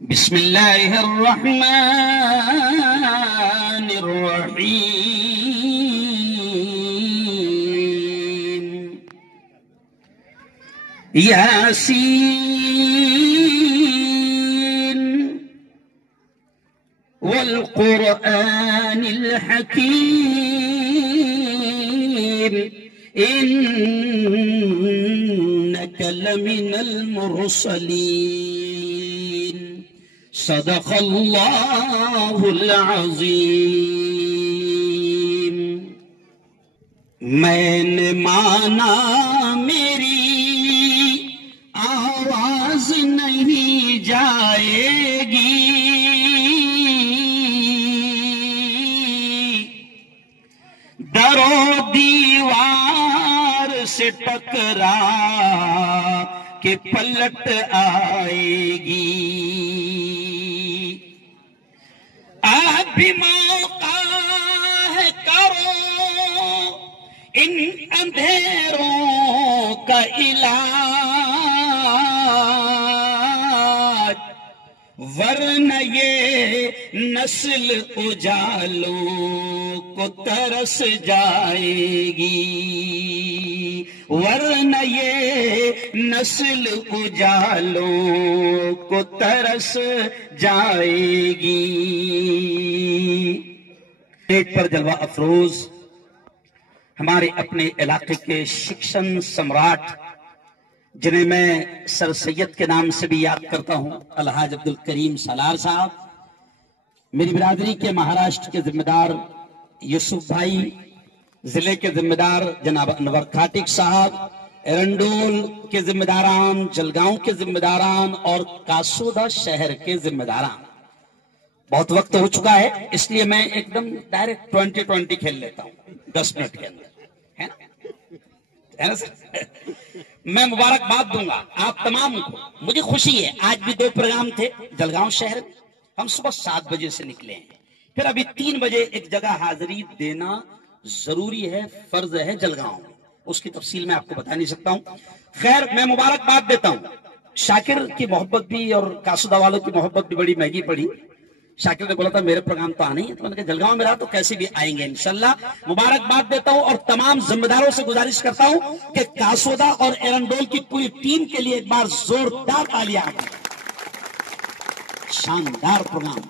بسم اللہ الرحمن الرحیم یاسین والقرآن الحکیم انک لمن المرسلین صدق اللہ العظیم۔ میں نے مانا میری آواز نہیں جائے گی، در و دیوار سے ٹکرا کہ پلٹ آئے گی۔ اب بھی موقع ہے کرو ان اندھیروں کا علاج، ورنہ یہ نسل اجالوں کو ترس جائے گی، ورنہ یہ نسل اجالوں کو ترس جائے گی۔ ایک پر جلوہ افروز ہمارے اپنے علاقے کے شکشن سمراٹ، جنہیں میں سر سید کے نام سے بھی یاد کرتا ہوں، الحاج عبدالکریم سالار صاحب، میری برادری کے مہاراشٹر کے ذمہ دار یوسف بھائی، ضلع کے ذمہ دار جناب انور کھاٹک صاحب، ایرنڈول کے ذمہ داران، جلگاؤں کے ذمہ داران اور کاسودہ شہر کے ذمہ داران۔ بہت وقت ہو چکا ہے، اس لیے میں ایک دم ڈائریکٹ 20-20 کھیل لیتا ہوں 10 منٹ کے اندر، ہے نا سر؟ میں مبارکباد دوں گا آپ تمام کو۔ مجھے خوشی ہے، آج بھی 2 پروگرام تھے جلگاؤں شہر، ہم صبح 7 بجے سے نکلے ہیں، پھر ابھی 3 بجے ایک جگہ حاضری دینا ضروری ہے، فرض ہے جلگاؤں میں، اس کی تفصیل میں آپ کو بتا نہیں سکتا ہوں۔ خیر، میں مبارکباد دیتا ہوں۔ شاکر کی محبت بھی اور کاسودہ والوں کی محبت بھی بڑی مہنگی پڑی۔ شاکر نے بولا تھا میرے پروگرام تو آنے ہی ہے، تو میں نے کہا جلگاؤں میں رہا تو کیسے بھی آئیں گے انشاءاللہ۔ مبارکباد دیتا ہوں اور تمام ذمہ داروں سے گزارش کرتا ہوں کہ کاسودہ اور ایرنڈول کی پوری ٹیم کے لیے ایک بار زوردار تالیاں۔ شاندار پروگرام،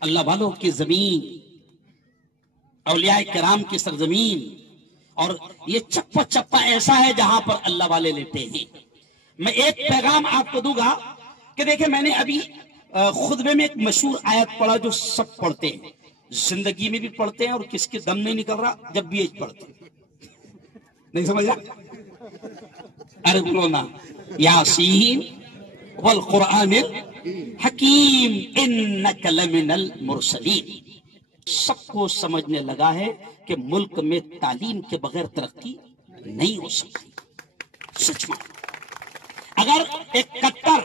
اللہ والوں کی زمین، اولیاء کرام کی سرزمین، اور یہ چپا چپا ایسا ہے جہاں پر اللہ والے لیتے ہیں۔ میں ایک پیغام آپ کو دوں گا کہ دیکھیں، میں نے ابھی خطبے میں ایک مشہور آیت پڑھا جو سب پڑھتے ہیں، زندگی میں بھی پڑھتے ہیں، اور کس کے دم نہیں نکل رہا جب بھی پڑھتے ہیں، نہیں سمجھا؟ ارے بولو نا، یاسین والقرآن الحکیم انک لمن المرسلین۔ سب کو سمجھنے لگا ہے کہ ملک میں تعلیم کے بغیر ترقی نہیں ہو سکتی۔ سچ میں اگر ایک کٹر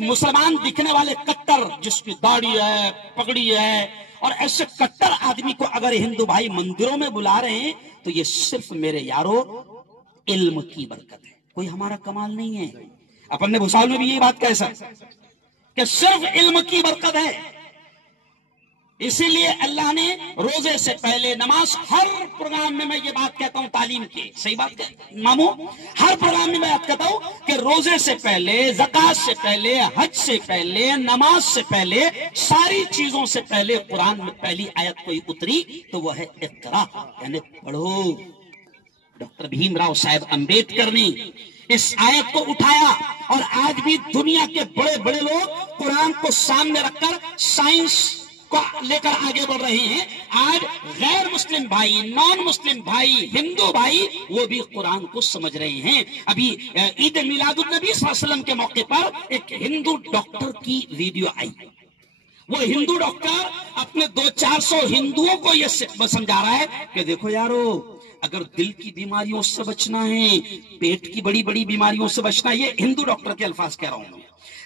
مسلمان دکھنے والے کٹر، جس کی داڑھی ہے، پگڑی ہے، اور ایسے کٹر آدمی کو اگر ہندو بھائی مندروں میں بلا رہے ہیں تو یہ صرف میرے یارو علم کی برکت ہے، کوئی ہمارا کمال نہیں ہے۔ اپن نے بھوسال میں بھی یہ بات کہہ سکتے کہ صرف علم کی برکت ہے۔ اسی لیے اللہ نے روزے سے پہلے نماز، ہر پروگرام میں یہ بات کہتا ہوں تعلیم کی، صحیح بات ہے ماموں، ہر پروگرام میں بات کہتا ہوں کہ روزے سے پہلے، زکوٰۃ سے پہلے، حج سے پہلے، نماز سے پہلے، ساری چیزوں سے پہلے قرآن میں پہلی آیت کوئی اتری تو وہ ہے اقرا، یعنی پڑھو۔ ڈاکٹر بھیم راؤ صاحب امبیڈکر نے اس آیت کو اٹھایا، اور آج بھی دنیا کے بڑے بڑے لوگ قرآن کو سامنے رکھ کر سائنس کو لے کر آگے بڑھ رہے ہیں۔ آج غیر مسلم بھائی، نان مسلم بھائی، ہندو بھائی، وہ بھی قرآن کو سمجھ رہے ہیں۔ ابھی عید میلاد النبی صلی اللہ علیہ وسلم کے موقع پر ایک ہندو ڈاکٹر کی ویڈیو آئی۔ وہ ہندو ڈاکٹر اپنے 200-400 ہندوؤں کو یہ سمجھا رہا ہے کہ دیکھو یارو، اگر دل کی بیماریوں سے بچنا ہے، پیٹ کی بڑی بڑی بیماریوں سے بچنا ہے، یہ ہندو ڈاکٹر کے الفاظ کہہ رہا ہوں میں،